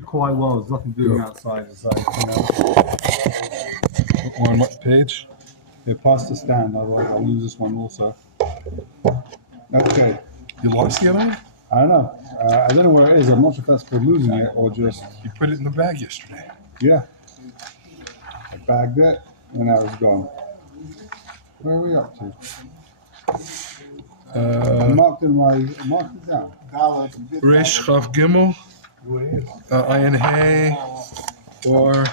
quite well. There's nothing doing outside. It's like, you know. On what page? Yeah, pass the stand, otherwise I'll lose this one also. Okay. You lost the other one? I don't know. I don't know where it is. I'm not sure if that's for losing it or just... You put it in the bag yesterday. Yeah. I bagged it, and now it's gone. Where are we up to? I marked it down. Resh Chaf Gimel. Ayin Hay. Or,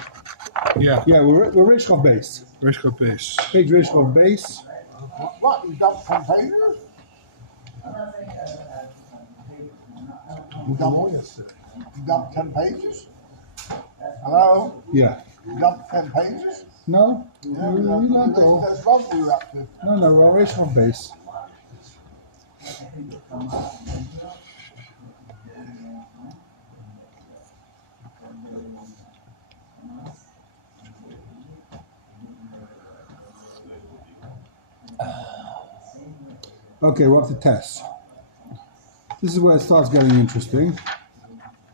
yeah. Yeah, we're Rishkov base. Resh Chaf base. Page Rishkov base. What? You dumped 10 pages? You dumped 10 pages? Hello? Yeah. You dumped 10 pages? No? Yeah, we learned it all. that's what we were up to. No, we're Rishkov base. Okay, we're up to tests. This is where it starts getting interesting.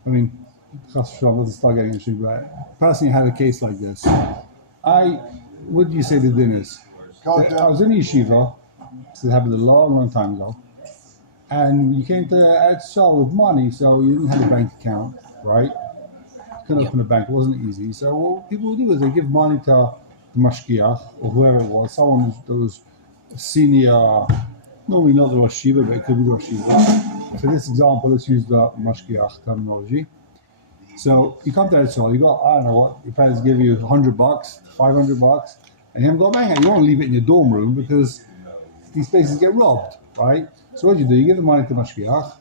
I mean, doesn't start getting interesting, but personally I had a case like this. What do you say the din is? I was in yeshiva, this happened a long time ago, and you came to Eretz Yisrael with money, so you didn't have a bank account, right? You couldn't open a bank, it wasn't easy. So what people would do is they give money to the mashgiach, or whoever it was, someone that was a senior, normally not the Rosh Yeshiva, but it could be the Rosh Yeshiva. For this example, let's use the mashgiach terminology. So you come to Eretz Yisrael, you got, I don't know what, your parents give you $100, $500, and you haven't got a bank account. You want to leave it in your dorm room because these places get robbed, right? So what do? You give the money to mashgiach.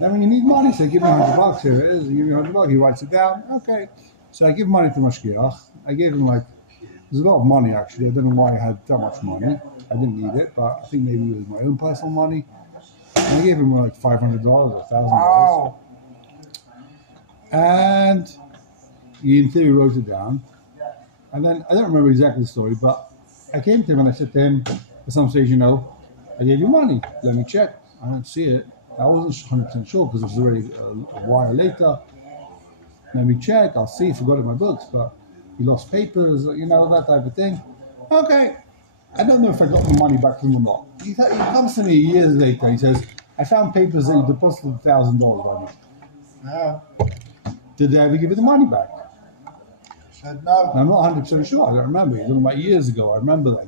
Then when you need money, say, give me $100, here it is, you give me $100, he writes it down, okay. So I give money to mashgiach. I gave him there's a lot of money actually. I don't know why I had that much money. I didn't need it, but I think maybe it was my own personal money. And I gave him $500 or $1,000. Wow. And he in theory wrote it down. And then, I don't remember exactly the story, but I came to him and I said to him, at some stage, I gave you money, let me check. I don't see it. I wasn't 100% sure because it was already a while later. Let me check, I'll see, forgot in my books, but he lost papers, that type of thing. Okay, I don't know if I got the money back from him or not. He comes to me years later, he says, I found papers that you deposited $1,000 by me. Yeah. Did they ever give you the money back? Said no. And I'm not 100% sure. I don't remember. He's talking about years ago. I remember that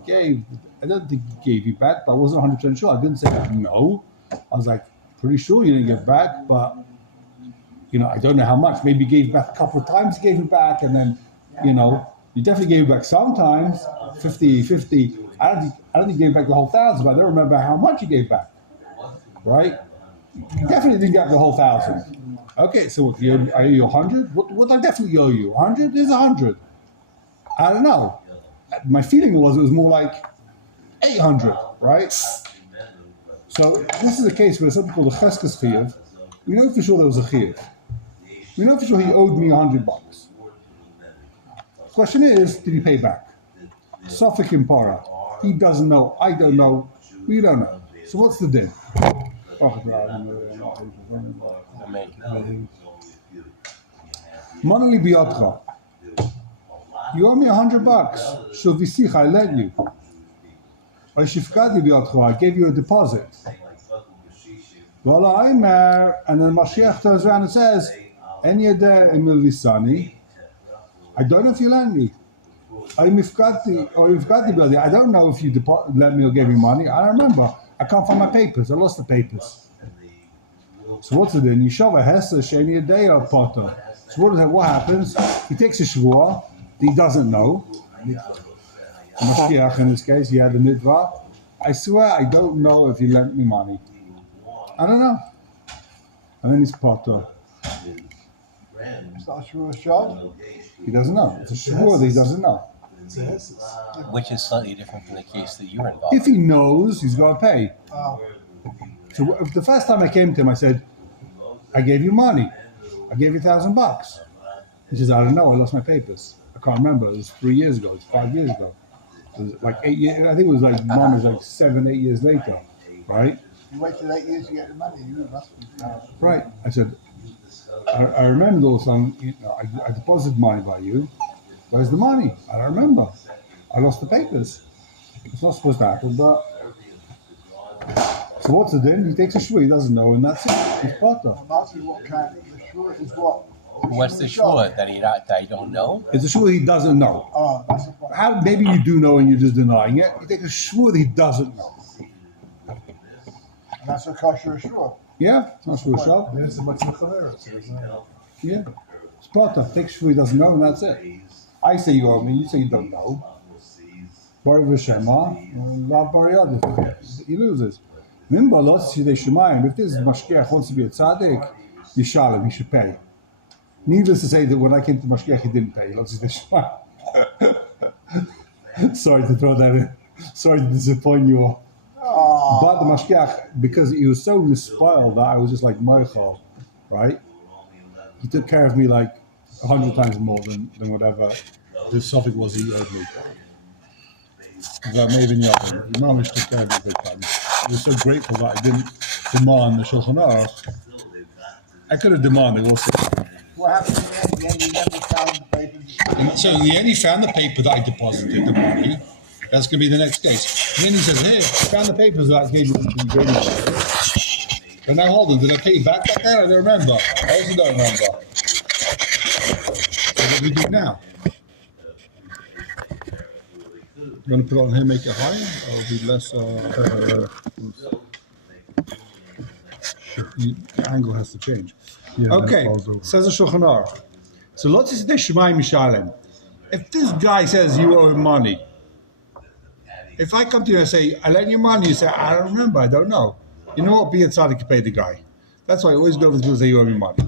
I don't think he gave you back, but I wasn't 100% sure. I didn't say no. I was pretty sure you didn't give back, but I don't know how much. Maybe he gave back a couple of times. He gave you back, and then you definitely gave back sometimes. 50. I don't think he gave back the whole 1,000, but I don't remember how much he gave back. Right? You definitely didn't get the whole 1,000. Okay, so I owe you 100? What I definitely owe you? 100 is 100. I don't know. My feeling was it was more like 800, right? So this is a case where something called a cheskes chiyuv. We know for sure there was a chiyuv. We know for sure he owed me $100. The question is, did he pay back? Sofik impara. He doesn't know. I don't know. We don't know. So what's the din? Money biyotcha. You owe me $100. Shovisicha, I lent you. Or shifkadi biyotcha, I gave you a deposit. Voila Aimer, and then Mashiach turns around and says, En yedeh emil visani. I don't know if you lent me. I don't know if you lent me or gave me money. I don't remember. I can't find my papers. I lost the papers. So what's it then? Yeshava Hester Sheni Adeya Potter. So what happens? He takes a shvua that he doesn't know. Mashkiach in this case, he had the mitzvah. I swear I don't know if he lent me money. I don't know. And then he's Potter. It's not a sure shot. He doesn't know. It's a shvua that he doesn't know. Which is slightly different from the case that you were involved If he knows, he's got to pay. Oh. So the first time I came to him, I said, I gave you money. I gave you $1,000. He says, I don't know. I lost my papers. I can't remember. It was 3 years ago. It's 5 years ago. It was 8 years. I think it was mine was 7, 8 years later. Right? You waited 8 years to get the money. You must be Right. I said, I remember also, I deposited money by you. Where's the money? I don't remember. I lost the papers. It's not supposed to happen, but. So what's it then? He takes a shvur, he doesn't know, and that's it. He's potter. I'm asking what kind of the short is what? What's the short that I don't know? It's a shvur he doesn't know. Oh, that's a problem. How maybe you do know and you're just denying it. You take a shvur that he doesn't know. And that's a kosher short. Yeah, it's not shvur shal. There's a much choleric, isn't it? Yeah, it's potter. Take a shvur he doesn't know, and that's it. I say you owe me, you say you don't know. Bari v'shema, lav bari yadif. He loses. Remember, lots of Shemayim. If this mashgiach wants to be a tzaddik, Yishalem, he should pay. Needless to say that when I came to mashgiach, he didn't pay. Lots of Shemayim. Sorry to throw that in. Sorry to disappoint you all. Oh, But the mashgiach, because he was so spoiled that I was just like Moichal, right? He took care of me like 100 times more than whatever the suffix was he owed me. That Maven Yavin. He managed to take care of me big time. I was so grateful that I didn't demand the Shulchan Aruch. I could have demanded also. what happened in the end? You never found the papers. And so in the end, he found the paper that I deposited the money. That's going to be the next case. And then he says, "Hey, I found the papers that I gave you." But now hold on, did I pay you back then? I don't remember. I also don't remember. So what do we do now? You want to put it on here, make it higher, or be less? The angle has to change. Yeah, Okay, says the Shulchan Aruch. So let's say Shemayim Mishalem. If this guy says you owe him money, if I come to you and say I lent you money, you say I don't remember, I don't know. You know what? Be a tzaddik to pay the guy. That's why I always go with people and say you owe me money.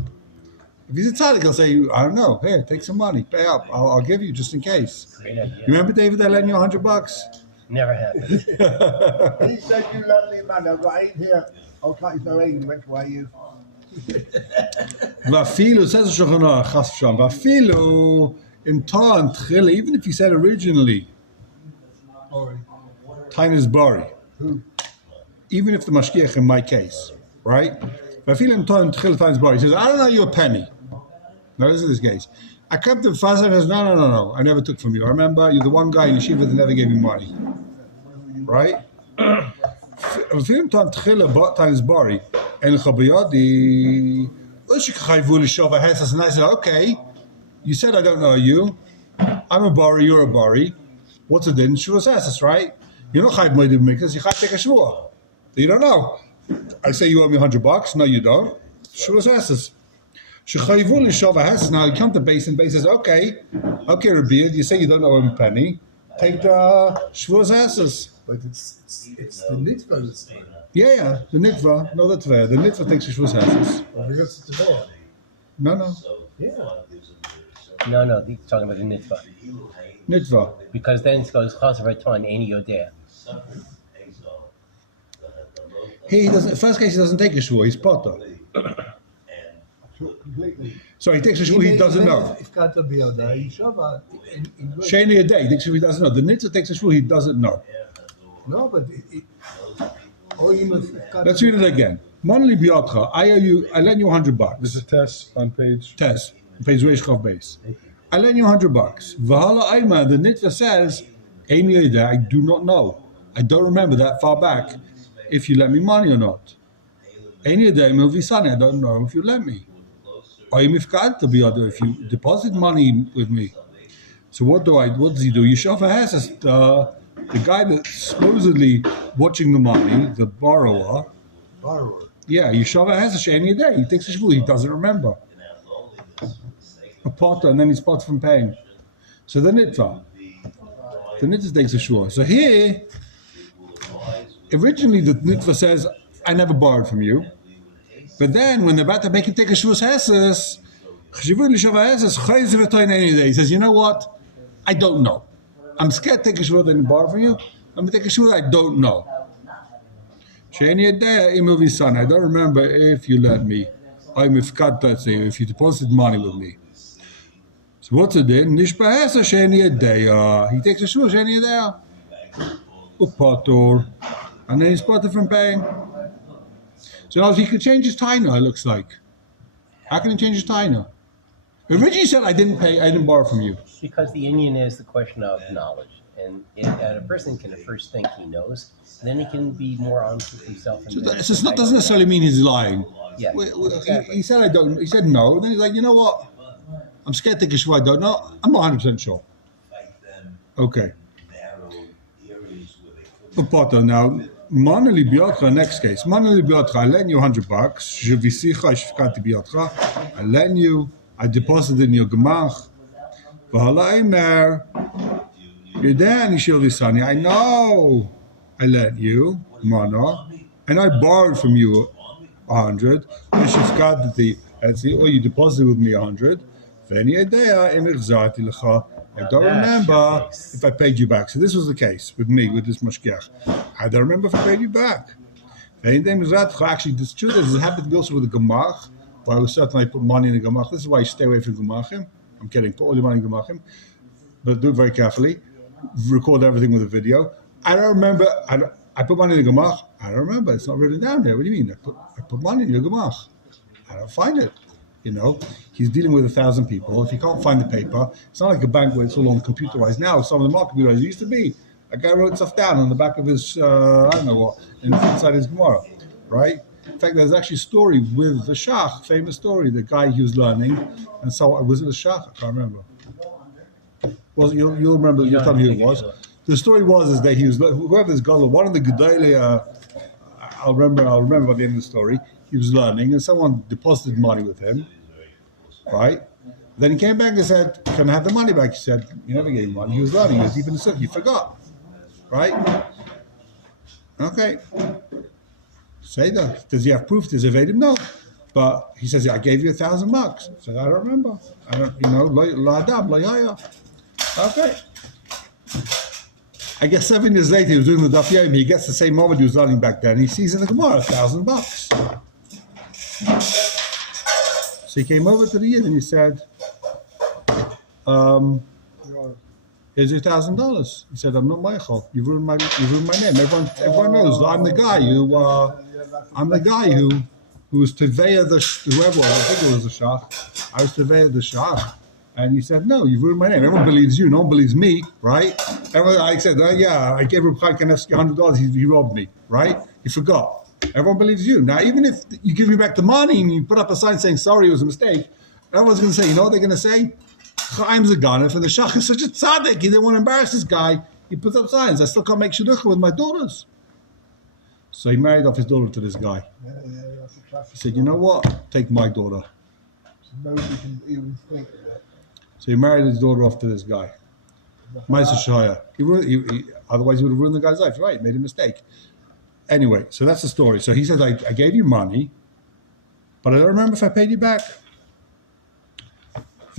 If he's a tzaddik, I'll say I don't know. Here, take some money, pay up. I'll give you just in case. Great idea. You remember David? I lent you $100. Never happened. He said you lent me money. I've got 8 here. Okay, he's no 8. He went to AU. Vafilu says the Shulchan Aruch, Chas v'shalom. Vafilu in Toen Tchila, even if he said originally, Tainas Bari. Even if the mashgiach in my case, right? Vafilu in Toen Tchila Tainas Bari. He says, I don't know you a penny. Now this is this case. I come to the Fazer and says, no. I never took from you. I remember you're the one guy in yeshiva that never gave me money. Right? Vafilu in Toen Tchila Tainas Bari. And Chabayadi, and I said, okay, you said I don't know you. I'm a bari, you're a bari. What's it then? Shuvas asses, right? You're not chayv moedim because you chayv take a shvua. You don't know. I say you owe me $100. No, you don't. Shuvas asses. Shechayvu l'shava asses. Now you come to base and base says, okay, Rabbi, you say you don't owe him a penny. Take the shvus asses. But it's the mitzvah that's there. Yeah, the nitva, no, that's fair. The nitva takes shvus asses. Because it's a bad. No. Yeah. No, he's talking about the nitva. Nitva. Because then it goes chas v'ton any yodea. He doesn't. First case, he doesn't take a shvur. He's potter. Completely. So he takes a shvur he doesn't know. It's got to be a day. Shava. Sheni a day. He takes a shvur he doesn't know. The nitva takes a shvur he doesn't know. No, but Let's read it again. Monli biyotcha. I owe you. I lent you $100. There's a test on page. Test. Page Reish Chav base. I lent you $100. V'hala ayma. The nitva says, "Amy Yodea, I do not know. I don't remember that far back. If you lent me money or not. Amy Yodea milvisani. I don't know if you lent me. Or if you deposit money with me. So what does he do? Yeshofa has the guy that's supposedly watching the money, the borrower. Yeah, Yeshava has a sheni a day. He takes a shvur. He doesn't remember. A potter, and then he's potter from paying. So the nitva takes a shvur. So here, originally the nitva says, "I never borrowed from you," but then when they're about to make him take a shvur hesses, he says, "You know what? I don't know. I'm scared to take a shvur then borrow from you. I'm going to take a shvur I don't know. I don't remember if you let me. If you deposited money with me. So what's it then? He takes a shvur sheni yodea. Upator. And then he's potter from paying. So now he could change his taina, it looks like. How can he change his taina? Originally he said, I didn't borrow from you. Because the Indian is the question of knowledge. And a person can first think he knows, then he can be more honest with himself. And So it doesn't necessarily mean he's lying. Yeah, exactly. He said, I don't. He said no. Then he's like, you know what? I'm scared to take a shvu. I don't know. I'm not 100% sure. Okay. Upato, now, Manali Biotra, next case. Manali Biotra, I lend you $100. Jevisicha, Shfkati Biotra. I lend you, I deposited in your gemach. Vahalaimer. Yudani Shilvisani. I know I lent you, Mana, and I borrowed from you 100. Shfkati, and see, you deposited with me 100. Veni idea, Emirzati Lecha. I don't remember if I paid you back. So this was the case with me, with this mashgiach. I don't remember if I paid you back. Actually, this true. This happened to be also with the gemach. But I was certain I put money in the gemach. This is why you stay away from gemachim. I'm kidding. Put all your money in gemachim, but do it very carefully. Record everything with a video. I don't remember. I put money in the gemach. I don't remember. It's not written down there. What do you mean? I put money in your gemach. I don't find it. You know, he's dealing with 1,000 people. If he can't find the paper, it's not like a bank where it's all on computerized. Now, some of them are computerized. It used to be. A guy wrote stuff down on the back of his, I don't know what, inside his Gemara, right? In fact, there's actually a story with the Shach, famous story, the guy he was learning. And so, was it the Shach? I can't remember. Well, you'll remember, you'll tell me who it was. The story was that he was, whoever's Gadol, one of the Gedolei, I'll remember by the end of the story, he was learning and someone deposited money with him. Right? Then he came back and said, can I have the money back? He said, you never gave him money. He was learning. He was deep in the sukkah. You forgot. Right? Okay. Say that. Does he have proof? Does he evade him? No. But he says, I gave you $1,000. I said, I don't remember. I don't, la adam, la yaya. Okay. I guess 7 years later, he was doing the daf yomi. He gets the same moment he was learning back then. He sees in the Gemara $1,000. So he came over to the Yid and he said, here's your $1,000. He said, I'm not Michael. You've ruined my name. Everyone knows I'm the guy who was Teveya whoever, I think it was the Shach. I was Teveya the Shach. And he said, no, you've ruined my name. Everyone believes you. No one believes me, right? I said, yeah, I gave Reb Chaim Kanevsky $100. He robbed me, right? He forgot. Everyone believes you. Now, even if you give me back the money and you put up a sign saying, sorry, it was a mistake, everyone's going to say, you know what they're going to say? Chaim's a ganef, and the Shach is such a tzaddik. He didn't want to embarrass this guy. He puts up signs. I still can't make shidducha with my daughters. So he married off his daughter to this guy. He said, you know what? Take my daughter. Nobody can even think of that. So he married his daughter off to this guy. Ma'aseh Shaya. Otherwise, he would have ruined the guy's life. Right, made a mistake. Anyway, so that's the story. So he says, I gave you money, but I don't remember if I paid you back.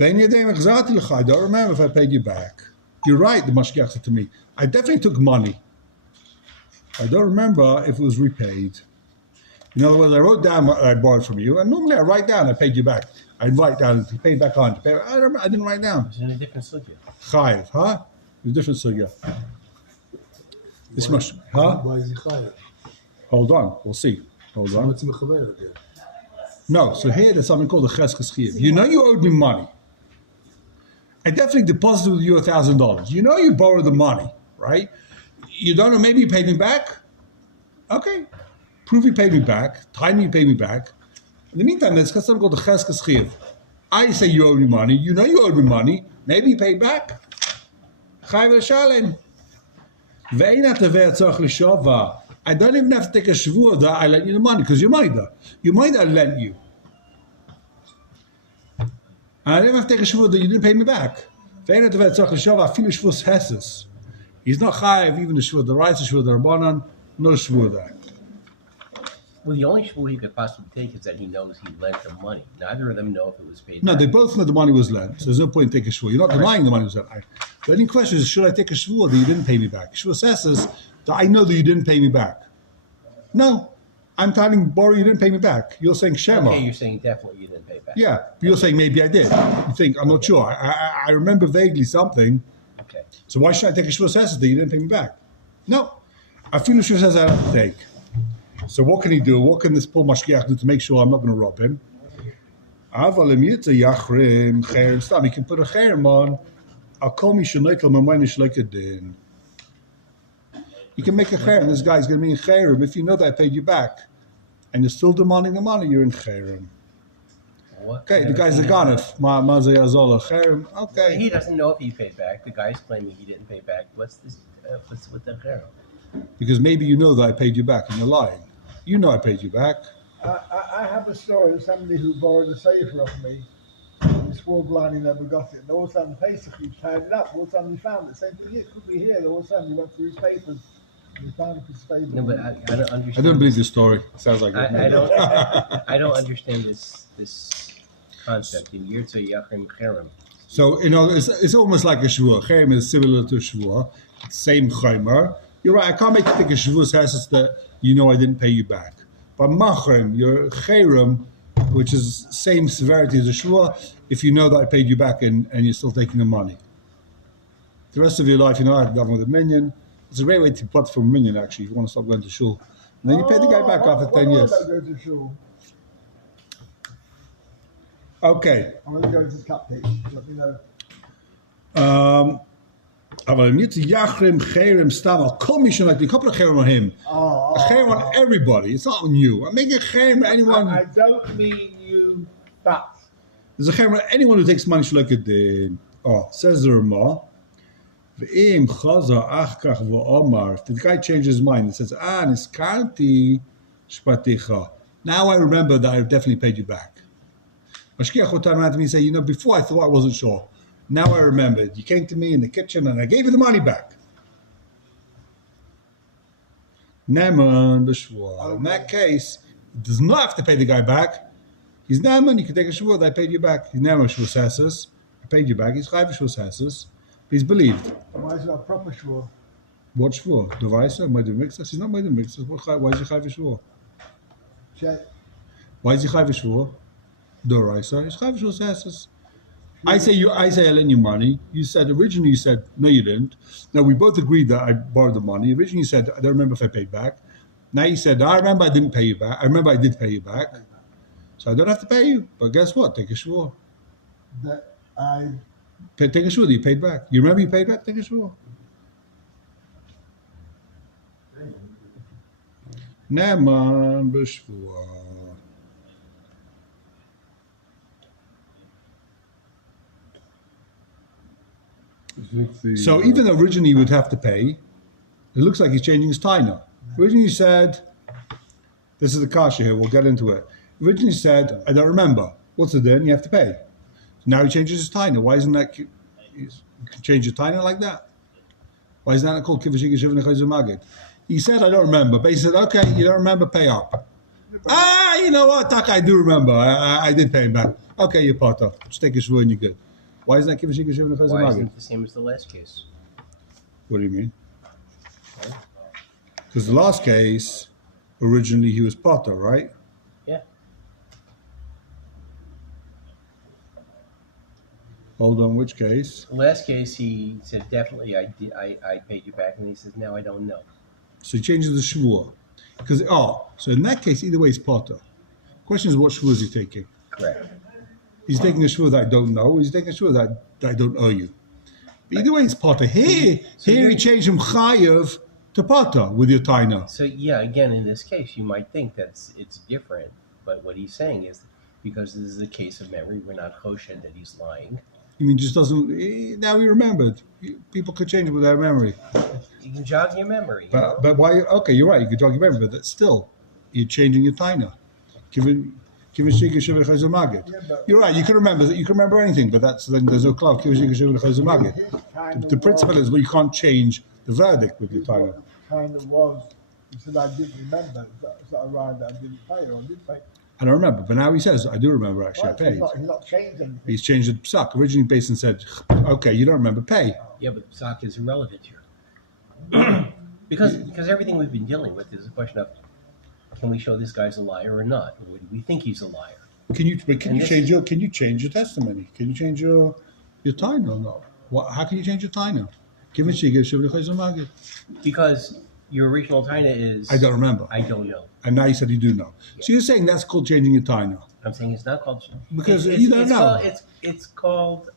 I don't remember if I paid you back. You're right, the mashgiach said to me. I definitely took money. I don't remember if it was repaid. In other words, I wrote down what I borrowed from you, and normally I write down, I paid you back. I'd write down, you paid back on. I didn't write down. It's in a different sugya. Chayiv, huh? It's a different sugya. This much, huh? Why is he chayav? Hold on, we'll see. Hold on. What's mechaber again? No, so here there's something called a cheskes chiyuv. You know you owed me money. I definitely deposited with you $1,000. You know you borrowed the money, right? You don't know, maybe you paid me back? Okay. Prove you paid me back. Time you paid me back. In the meantime, there's something called the cheskes chiyuv. I say you owe me money. You know you owed me money. Maybe you paid back. Chayiv l'shalem. Ve'ena tever tzorch l'shova. I don't even have to take a shvur that I lent you the money, because you might have. You might have lent you. And I don't have to take a shvur that you didn't pay me back. He's not chayiv, even the shvur, the rights of shvur, the rabbanan, no shvur there. Well, the only shvur he could possibly take is that he knows he lent them money. Neither of them know if it was paid No, back. they both know the money was lent, so there's no point in taking a shvur. You're not denying the money was lent. The only question is, should I take a shvur that you didn't pay me back? Shvur says that I know that you didn't pay me back. No, I'm telling borrow you didn't pay me back. You're saying Shema. Okay, you're saying definitely you didn't pay back. Yeah, but you're saying maybe I did. You think, I'm not sure. I remember vaguely something. Okay. So why should I take a shvur says that you didn't pay me back? No. I feel shvur says I have to take. So what can he do? What can this poor mashgiach do to make sure I'm not going to rob him? Aval im yitza yachrim cherem stam. You can put a cherem on. I'll call me shleikel mamayne shleikel din. You can make a cherem. This guy's going to be in cherem if you know that I paid you back, and you're still demanding the money. You're in cherem. What Okay, kind the of guy's a thing is ganef. Mazay azola cherem. that? Okay. He doesn't know if he paid back. The guy's claiming he didn't pay back. What's with the cherem? Because maybe you know that I paid you back and you're lying. You know I paid you back. I have a story of somebody who borrowed a safer off me. He swore blind he never got it. And all of a sudden, Pesach, he tied it up. All of a sudden, he found it. Same thing here, could be here. All of a sudden, he went through his papers. And he found it stable. No, but I don't understand. I don't believe this story. Sounds like it. I don't. I don't understand this concept in Yirtze Yachrim Cherem. So, it's almost like a shvur. Cherem is similar to a shvur. Same chaymer. You're right. I can't make you think a shvur says that you know I didn't pay you back. But machrem, your cherem, which is same severity as a shvur, if you know that I paid you back and you're still taking the money. The rest of your life, you know, I've done with a minion. It's a great way to plot for a minion, actually, if you want to stop going to shul. And then you pay the guy back after 10 years. I go to shul. Okay. I'm going to go to the cupcakes. Let me know. אבל אם יצא יחרם חרם סתם על כל מי שנקרא, you can't put a חרם on him. A חרם on everybody. It's not on you. I'm making a חרם on anyone. I don't mean you, but. There's a חרם on anyone who takes money like it. Says the Ramah. ואם חזר אח כך ואומר, if the guy changes his mind and says, נזכרתי שפתיך. Now I remember that I definitely paid you back. משגיח אותנו around to me and say, before I thought I wasn't sure. Now I remembered. You came to me in the kitchen and I gave you the money back. Neman b'shvua. In that case, he does not have to pay the guy back. He's Neman. You can take a shvua that I paid you back. He's Neman shvua sassus. I paid you back. He's chayv shvua sassus. He's believed. Why is it a proper shul? What shvua? Devaisa? Ma'adim mixas? He's not ma'adim mixas. Why is he chayv shvua? Check. Why is he chayv shvua? Doraisa. He's chayv shvua sassus. I say I lent you money. Originally you said, no you didn't. Now we both agreed that I borrowed the money. Originally you said, I don't remember if I paid back. Now you said, I remember I didn't pay you back. I remember I did pay you back. So I don't have to pay you. But guess what? Take a shvur. That I. Take a shvur that you paid back. You remember you paid back? Take a shvur. Neman b'shvur. So even though originally you would have to pay, it looks like he's changing his tie now. Originally you said, this is the kasha here, we'll get into it. Originally you said, I don't remember. What's it then? You have to pay. Now he changes his tie now. Why isn't that, you can change your tie now like that? Why is that not called kivashik yeshiv nechayzu magid? He said, I don't remember. But he said, okay, you don't remember, pay up. You know what, Taka, I do remember. I did pay him back. Okay, you're part of. Just take a shvur and you're good. Why isn't that kivashik yeshiv nechayzu Why magid? isn't it the same as the last case? What do you mean? Because the last case, originally he was potter, right? Yeah. Hold on, which case? The last case, he said definitely I paid you back, and he says now I don't know. So he changes the shvur. Because so in that case, either way, it's potter. Question is, what shvur is he taking? Correct. He's taking a shvur that I don't know. He's taking a shvur that I don't owe you. But either way, it's potter. Here he changed from chayev to potter with your taina. So yeah, again, in this case, you might think that it's different, but what he's saying is because this is a case of memory, we're not choshen that he's lying. I mean, just doesn't. Now he remembered. People could change with their memory. You can jog your memory. But why? Okay, you're right. You could jog your memory, but that's still you're changing your taina. Given shika shiva chayzu magid. You're right. You can remember that. You can remember anything, but then there's no cloud. Given shika shiva chayzu magid. The principle is, well, you can't change the verdict with your taina. Kind of was. He said I didn't remember. Is that right that I didn't pay or I did pay? I don't remember, but now he says, I do remember actually, I paid. He's not changed anything. He's changed the psak. Originally, Basin said, okay, you don't remember, pay. Yeah, but the psak is irrelevant here. because everything we've been dealing with is a question of can we show this guy's a liar or not? Or do we think he's a liar? Can you change your testimony? Can you change your taina or not? How can you change your taina? Because your original taina is I don't remember. I don't know. And now you said you do know. So you're saying that's called changing your taina. I'm saying it's not called. Because it's, you don't it's know. Called, it's called.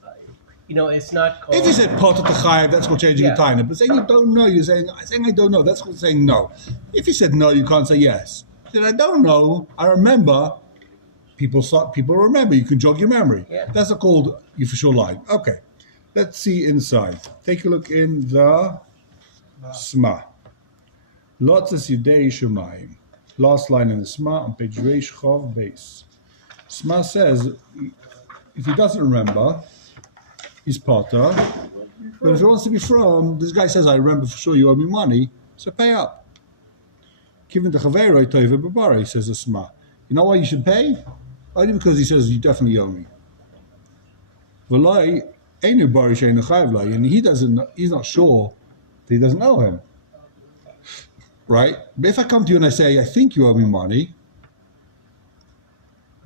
It's not called. If you said pot at the chayav, that's called changing Yeah. a taina. But saying you don't know, you're saying I don't know. That's called saying no. If you said no, you can't say yes. If you said I don't know, I remember. People remember. You can jog your memory. Yeah. That's called you for sure lying. Okay, let's see inside. Take a look in the Sma. Lotzes Yudei Shemayim. Last line in the Sma on page Reish Chav base. Sma says if he doesn't remember, he's potter. But if he wants to be from, this guy says, I remember for sure you owe me money, so pay up. Given the Chaveroi Toive Babara, he says the Sma. You know why you should pay? Only because he says you definitely owe me. V'lai Einu Bari Sheinu Chayav Lai, and he's not sure that he doesn't owe him. Right? But if I come to you and I say, I think you owe me money,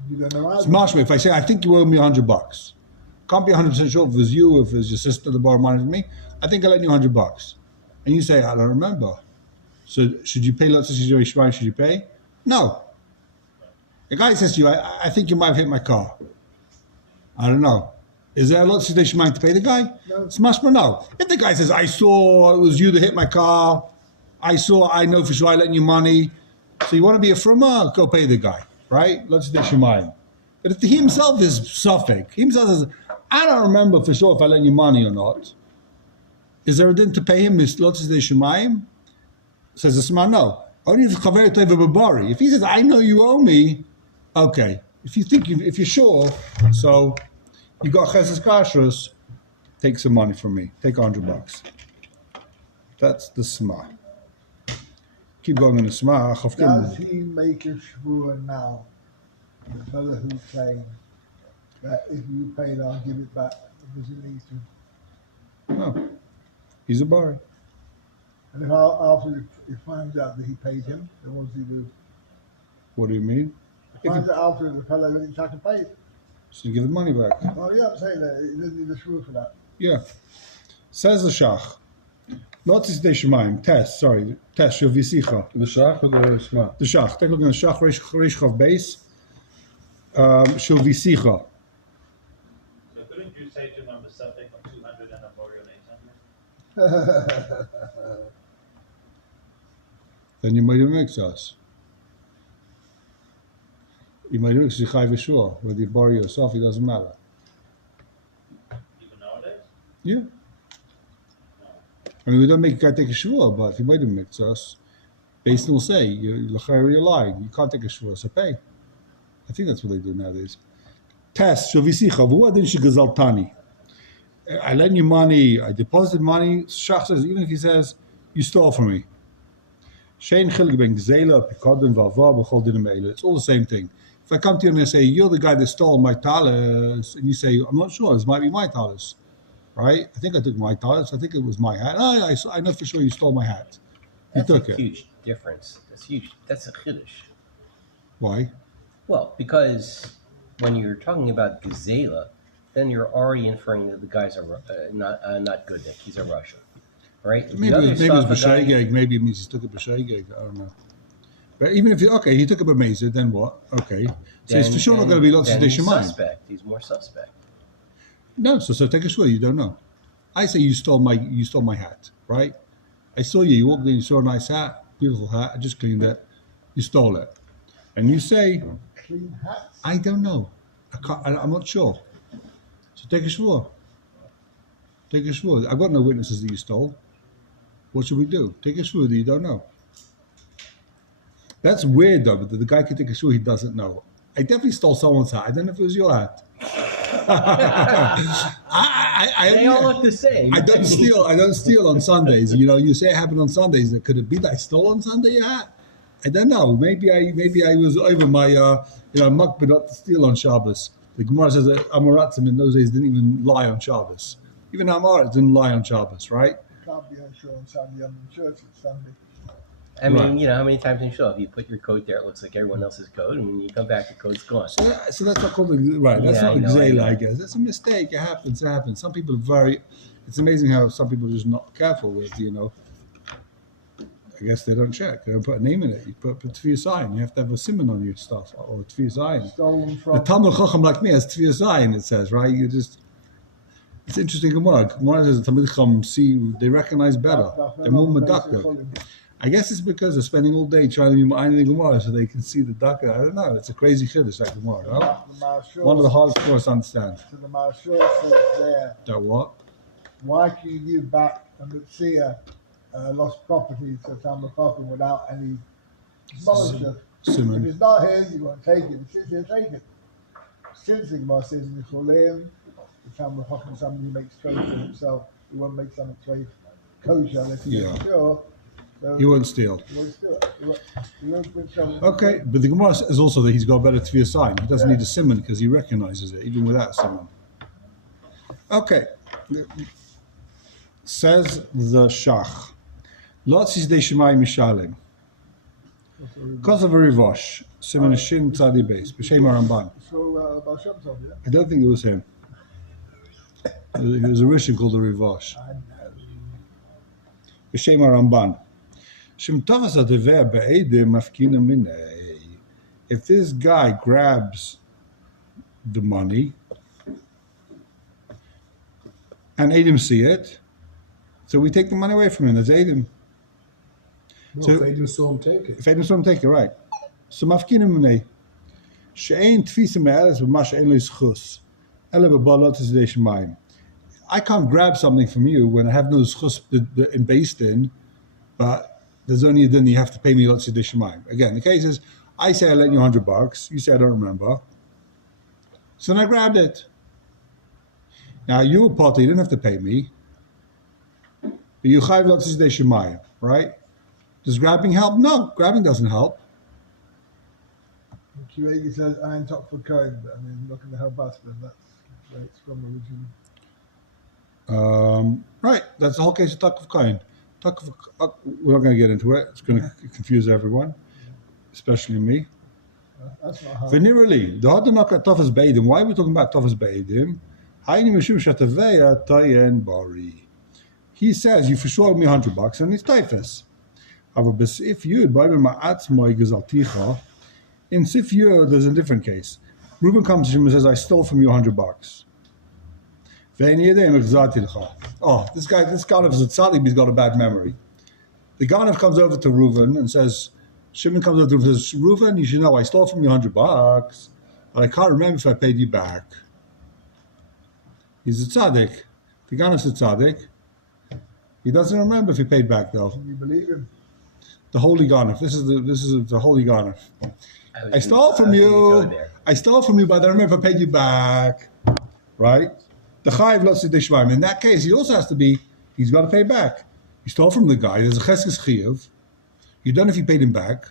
You don't know it's either. mashma. If I say, I think you owe me $100, can't be 100% sure if it was you, if it was your sister that borrowed money from me, I think I lent you $100. And you say, I don't remember. So should you pay lots of Shishmai? Should you pay? No. A guy says to you, I think you might have hit my car. I don't know. Is there a lot of Shishmai to pay the guy? No. It's mashma, no. If the guy says, I saw it was you that hit my car, I know for sure I lent you money, so you want to be a fruma, go pay the guy, right? Let's do Shemayim. But if he himself is suffik, he himself says, I don't remember for sure if I lent you money or not. Is there a din to pay him? Let's do Shemayim? Says the Sma, no. Only if Chaver Teva Babari. If he says, I know you owe me, okay. If you're sure, so you got Chesed Kashrus, take some money from me. Take $100. That's the Sma. Keep going in the Sma. Does he make a shvua now? The fellow who's saying that if you paid, I'll give it back. Does he need to? No. He's a bari. And if after he finds out that he paid him, then what does he do? What do you mean? He finds out after the fellow that he's had to pay. So you give the money back. Oh yeah, I'm saying that. He doesn't need a shvua for that. Yeah. Says the Shach. Not to say Shemaim. Test, Shavisicha. The Shach or the Shema? The Shach. Take a look in the Shach, Reish Chav base. Shavisicha. So couldn't you say to him, I'm a subject of 200 and I'm borrowing 800? Then you might have mixed us. You might have mixed Zichai Vishua. Whether you borrow yourself, it doesn't matter. Even nowadays? Yeah. I mean, we don't make a guy take a shvua, but if you might have mixed us, Basin will say, you're lying. You can't take a shvua, so pay. I think that's what they do nowadays. Test, Shavisicha, Vuadin Shigazaltani. I lent you money, I deposited money. Shach says, even if he says, you stole from me. Shein Chilg ben Gzela, Pikodin, Vava, Bechol Dinim Eile. It's all the same thing. If I come to you and I say, you're the guy that stole my talis, and you say, I'm not sure, this might be my talis. Right? I think I took my talis. I think it was my hat. I know for sure you stole my hat. You That's took a it. huge difference. That's huge. That's a chiddush. Why? Well, because when you're talking about Gazela, then you're already inferring that the guy's not good. That he's a Russian, right? Maybe it was b'shaygeg. Maybe it means he took a b'shaygeg. I don't know. But even if he took a b'mezid, then what? Okay, so he's for sure not going to be lots of he's Shemayim. suspect. He's more suspect. No, so take a shua. You don't know. I say you stole my hat, right? I saw you. You walked in, you saw a nice hat, beautiful hat. I just cleaned it. You stole it, and you say, Clean hats. I don't know. I'm not sure. So take a shua. Take a shua. I've got no witnesses that you stole. What should we do? Take a shua that you don't know. That's weird though, but the guy can take a shua he doesn't know. I definitely stole someone's hat. I don't know if it was your hat. They all look the same. I don't steal on Sundays. You know, you say it happened on Sundays. Could it be that I stole on Sunday your hat? I don't know. Maybe I was over my makbid not to steal on Shabbos. The Gemara says that Amoratzim in those days didn't even lie on Shabbos. Even Amorat didn't lie on Shabbos, right? Can't be unsure on Sunday. I'm in church on Sunday. I mean, Right. you know, how many times in show if you put your coat there, it looks like everyone else's coat, and when you come back, the coat's gone. So that's not called right. That's Yeah, not I know, Xela, I I know. guess. That's a mistake. It happens. Some people are it's amazing how some people are just not careful with, I guess they don't check. They don't put a name in it. You put Tvir Zayin. You have to have a simon on your stuff, or Tvir Zayin. Stolen The from. Talmud Chacham like me has Tvir Zayin, it says, right? You just, it's interesting. Gemara says the Talmud Chacham see, they recognize better. They're more medakdek. I guess it's because they're spending all day trying to be ma'ayin the Gemara so they can see the Daka. I don't know. It's a crazy chiddush, that Gemara. No? One of the hardest for us to understand. So the Marshal says there, That what? why can you give back a Mitzia lost property to Talmud Chacham without any scholarship? If Simon. it's not his, you won't take it. If it's his, take it. Since the Gemara says in the Cholim, the Talmud Chacham, somebody who makes trade for himself, he won't make something trade kosher unless he's sure. So He won't steal. he won't steal it. He won't bring something. Okay, but the Gemara says also that he's got better Tvir Zayin. He doesn't need a simon because he recognizes it, even without a simon. Okay. Says the Shach. Lots is de Shemai Mishalim. Because of a rivosh. Simon Shin Tzadi Beis. B'Shem Ramban. So, Baal Shem Tov, yeah? I don't think it was him. It was a Rishon called the rivosh. I know. B'Shem Ramban. Shem Tavas Adever Be'edim Mafkina Minei. If this guy grabs the money and Edim see it, so we take the money away from him. That's Edim. No, So- if they just saw him take it. If Edim saw him take it, right. So Mafkina Minei. She'ein Tfisa Me'eres B'Mash Ein Lo Zchus. Ele B'Balot Tzidei Shemayim. I can't grab something from you when I have no zchus based in, but there's only a din you have to pay me lots of Shemayim. Again, the case is, I say I lent you $100, you say I don't remember. So then I grabbed it. Now you were party, you didn't have to pay me. But you chayv lots of Shemayim, right? Does grabbing help? No, grabbing doesn't help. QA says, I ain't top for Cohen, but I mean, looking to help us, but that's where it's from originally. Right, that's the whole case of Tuck of Coin. We're not going to get into it. It's going to confuse everyone, especially me. That's not hard. Venerally, the Hadanaka at Tafas Beidim. Why are we talking about Tafas Beidim? He says, you for sure owe me $100 and it's Taifas. If you buy me ma'atzmai gezalticha, in Sif Yud, there's a different case. Reuben comes to him and says, I stole from you $100. Oh, this guy is a tzaddik, he's got a bad memory. The Ganav comes over to Reuven and says, Shimon comes over to Reuven and says, Reuven, you should know I stole from you $100, but I can't remember if I paid you back. He's a tzaddik. The Ganav's a tzaddik. He doesn't remember if he paid back though. Can you believe him? The holy Ganav. This is the holy Ganav. I stole from you. I stole from you, but I don't remember if I paid you back. Right? The chayiv lotzid deshvaim. In that case, he also has to be. He's got to pay back. You stole from the guy. There's a cheskes chayiv. You don't know if you paid him back.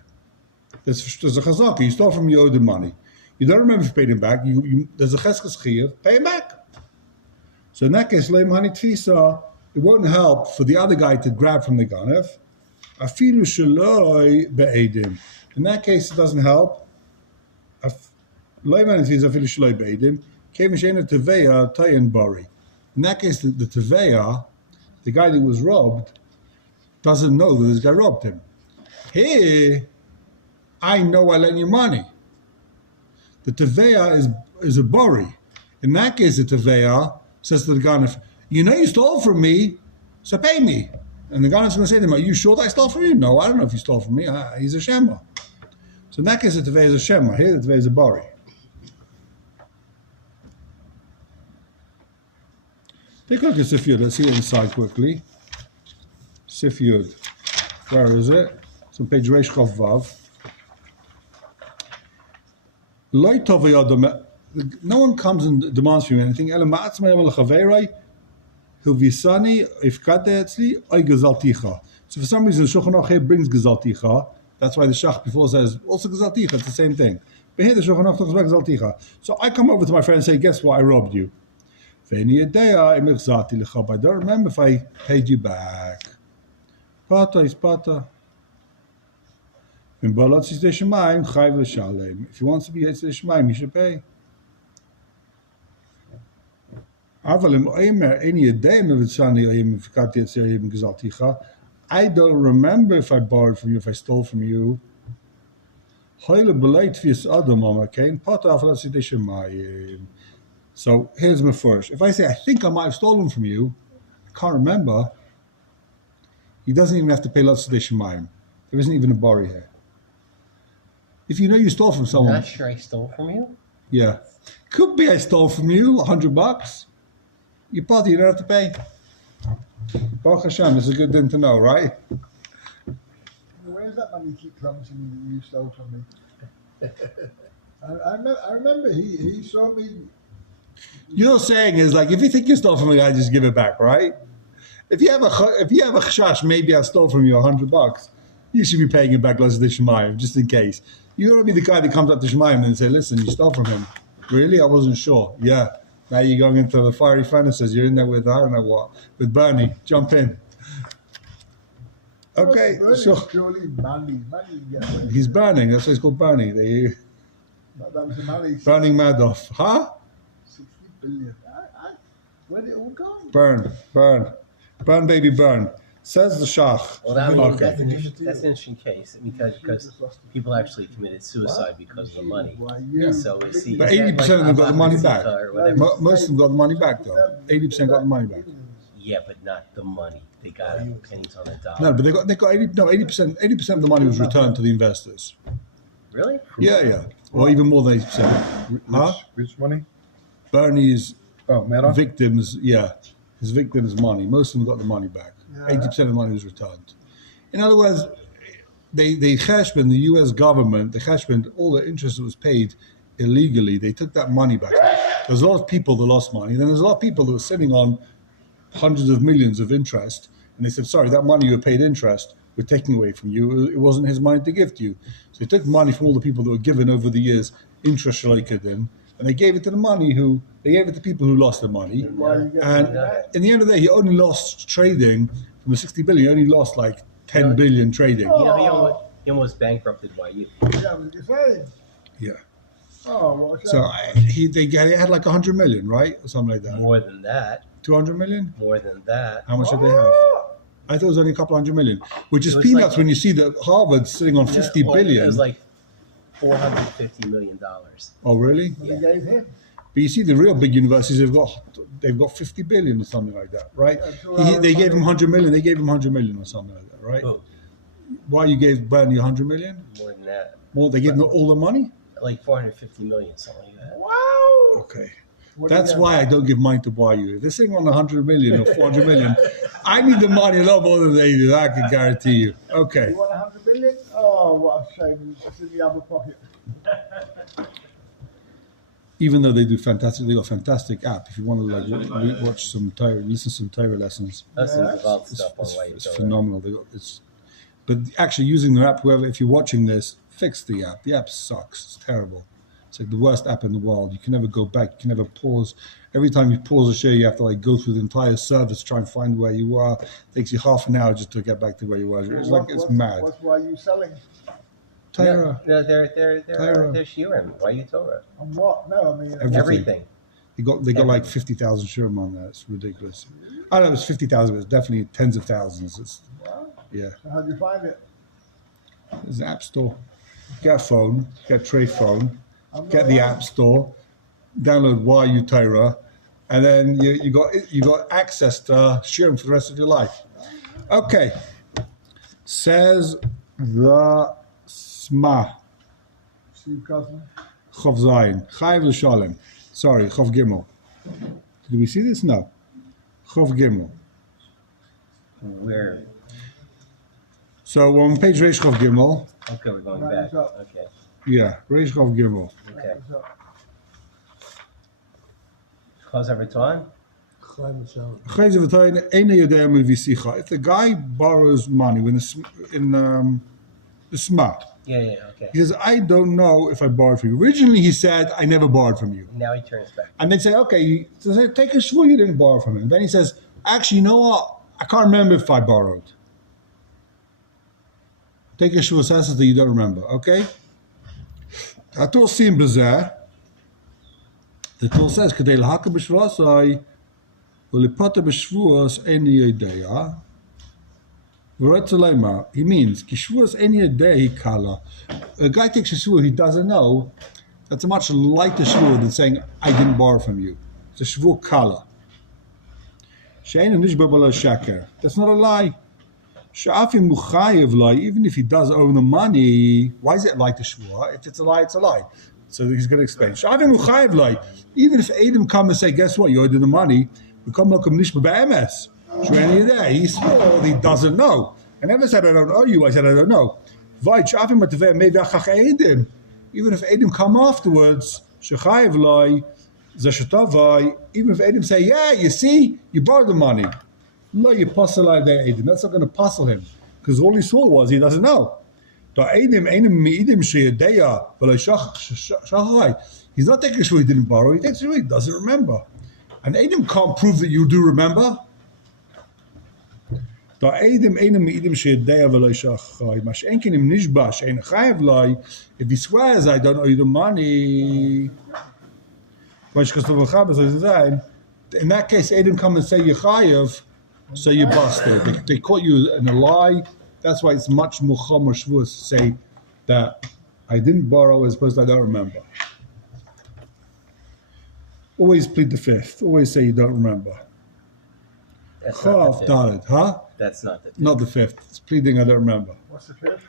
There's a chazaka. You stole from you, owed him money. You don't remember if you paid him back. There's a cheskes chayiv. Pay him back. So in that case, leim hani tfisa. It won't help for the other guy to grab from the ganav. Afilu shaloi be'edim. In that case, it doesn't help. Leim hani tfisa afilu shaloi be'edim. In that case, the Teveya, the guy that was robbed, doesn't know that this guy robbed him. Here, I know I lent you money. The Teveya is a Bori. In that case, the Teveya says to the Ganef, you know you stole from me, so pay me. And the Ganef's going to say to him, are you sure that I stole from you? No, I don't know if you stole from me. He's a Shema. So in that case, the Teveya is a Shema. Here, the Teveya is a Bori. Take a look at Sif Yud. Let's see it inside quickly. Sif Yud. Where is it? It's on page Reish Chav Vav. No one comes and demands from you anything. So for some reason, Shulchan Aruch brings Gezalticha. That's why the Shach before says, also Gezalticha, it's the same thing. But here the Shulchan Aruch talks about Gezalticha. So I come over to my friend and say, guess what, I robbed you. I don't remember if I paid you back. Pata is pata. If he wants to be Yitzhak Shemaim, he should pay. I I don't remember if I borrowed from you, if I stole from you. So here's my first. If I say, I think I might have stolen from you, I can't remember, he doesn't even have to pay lots of Shemayim. There isn't even a bori here. If you know you stole from someone, Not sure I stole from you. yeah, could be I stole from you $100. You party, you don't have to pay. Baruch Hashem, it's a good thing to know, right? Where's that money you keep promising me that you stole from me? I remember he saw me. You're saying is like, if you think you stole from me, I just give it back, right? If you have a chash, maybe I stole from you $100. You should be paying it back less than Shemayim, just in case. You don't want to be the guy that comes up to Shemayim and say, listen, you stole from him. Really? I wasn't sure. Yeah. Now you're going into the fiery furnaces. You're in there with, I don't know what, with Bernie. Jump in. Okay, so Surely money you get away. he's burning. That's why he's called Bernie. That was the money. Burning Madoff. Huh? 60 billion. Where did it all go? Burn, baby, burn. Says the Shach. Well, that's an Okay. interesting case because people actually committed suicide because of the money. Why Yeah. you? So is he? But is that 80% of them got the money back. or whatever? Most of them got the money back, though. 80% got the money back. Yeah, but not the money. They got pennies on the dollar. No, but they got 80% of the money was returned to the investors. Really? Yeah. Or even more than 80%. Huh? Which money? Bernie's Oh, Madoff? victims, his victims' money. Most of them got the money back. 80% of the money was returned. In other words, the cheshbon, the U.S. government, the cheshbon, all the interest that was paid illegally, they took that money back. There's a lot of people that lost money. Then there's a lot of people that were sitting on hundreds of millions of interest, and they said, sorry, that money you paid interest, we're taking away from you. It wasn't his money to give to you. So they took money from all the people that were given over the years interest related in, and they gave it to the people who lost their money. Why you get And in the end of the day, he only lost trading from the 60 billion. He only lost like 10 billion trading. You know, he almost bankrupted YU. Yeah, what you saying? Yeah. Oh, what's So that? they had like 100 million, right, or something like that. More than that. 200 million. More than that. How much did they have? I thought it was only a couple hundred million, which is It was peanuts like- when you see that Harvard's sitting on 50 Well, billion. It was like $450 million. Oh, really? What they gave him? But you see, the real big universities they've got 50 billion or something like that, right? They gave him 100 million. They gave him 100 million or something like that, right? Oh, Why you gave Bernie 100 million? more than that. More, they gave him all the money. Like 450 million, something like that. Wow! Okay. What That's did he why I don't give money to YU. If they're sitting on 100 million or 400 million, I need the money a lot more than they do. I can guarantee you. have? Okay. You want 100 million? Oh, what a shame. It's in the other pocket. Even though they got a fantastic app. If you want to like watch some Torah, listen to some Torah lessons, That's some developed it's, stuff on it's, YU. it's phenomenal. But actually using their app, whoever, if you're watching this, fix the app. The app sucks. It's terrible. It's like the worst app in the world. You can never go back. You can never pause. Every time you pause a show, you have to like go through the entire service, try and find where you are. It takes you half an hour just to get back to where you were. It's mad. What's why you selling? Torah, No, they're Torah. Shiurim. YU Torah. On what? No, I mean, Everything. Everything. They got like 50,000 shurim on there. It's ridiculous. I don't know, it's 50,000, but it's definitely tens of thousands. wow. Yeah. So how'd you find it? There's an app store. Get a phone, get a tray phone, I'm get not the lying. app store, download YU Torah, and then you got access to shurim for the rest of your life. Okay. Says the Sma. Steve Cousin. Chov Zayin. Chayiv l'shalem. Sorry, Chov Gimel. Did we see this? No. Chov Gimel. Where? So we're on page Reish Chov Gimel. Okay, we're going Right, back. so- Okay. Yeah, Reish Chov Gimel. Okay. So, Cause every time? Chaim Shalom. Chayzev V'Toyin, Eina Yodea Mevisicha. If the guy borrows money in the Sma, Yeah, okay. he says, I don't know if I borrowed from you. Originally, he said, I never borrowed from you. Now he turns back. And they say, okay, so they say, take a shvur you didn't borrow from him. Then he says, actually, you know what? I can't remember if I borrowed. Take a shvur says that you don't remember, okay? Atul sim bezeh. The Torah says, "Kadei lahaka b'shvasai, u'lipata b'shvuas eni yodea." He means Kishvuas any day kala. A guy takes a shvur he doesn't know. That's a much lighter shvur than saying I didn't borrow from you. It's a shvur kala. Shein nishba b'lo shaker. That's not a lie. Sha'afi muchayev lie. Even if he does owe the money, why is it like the shvur? If it's a lie, it's a lie. So he's going to explain. Sha'afi muchayev lie. Even if Adam come and say, guess what? You owed him the money. We come look him nishba be'emes. He swore he doesn't know. I never said I don't owe you. I said I don't know. Even if Adam come afterwards, even if Adam say, yeah, you see, you borrowed the money. No, you puzzle like that, Adam. That's not going to puzzle him. Because all he saw was he doesn't know. He's not taking sure he didn't borrow. He takes sure he doesn't remember. And Adam can't prove that you do remember. If he swears, I don't owe you the money. In that case, Adam come and say you're chayav, so you're busted. They caught you in a lie. That's why it's much more chomer shvus to say that I didn't borrow as opposed to I don't remember. Always plead the fifth. Always say you don't remember. That's not the fifth. Huh? That's not the fifth. Not the fifth. It's pleading I don't remember. What's the fifth?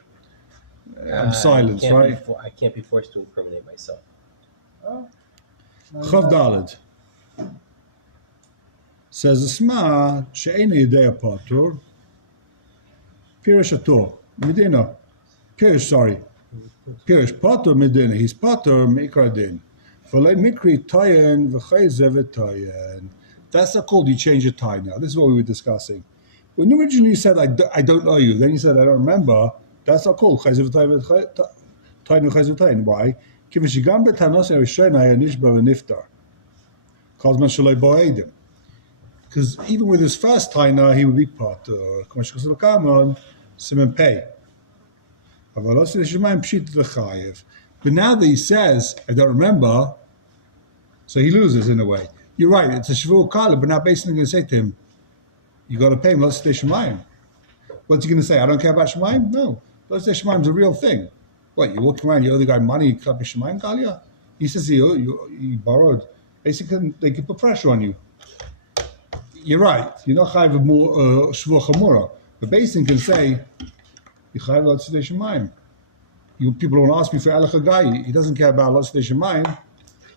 I'm silent, right? I can't be forced to incriminate myself. Oh. Chav Daled says the Sma she'ena yedei patur pirish ator medina pirish patur medina he's patur mikra din v'lei mikri tayen v'chayzev tayen. That's not called you change your tie now. This is what we were discussing. When you originally said I don't owe you, then you said I don't remember. That's not called chayzev tayen v'chayzev tayen. Why? Because even with his first taina, he would be patur. But now that he says, I don't remember, so he loses in a way. You're right, it's a shvur kala, but now basically going to say to him, you got to pay him, What's he going to say? I don't care about Shemaim? No. Los Shemaim is a real thing. What, you walk around, you owe the guy money, you clap Shemaim Galia? He says he borrowed. Basically, they can put pressure on you. You're right. You're not chayv more shvur chamura. But basically can say, you chayv Los Shemaim. People don't ask me for Elach guy. He doesn't care about Los Shemaim.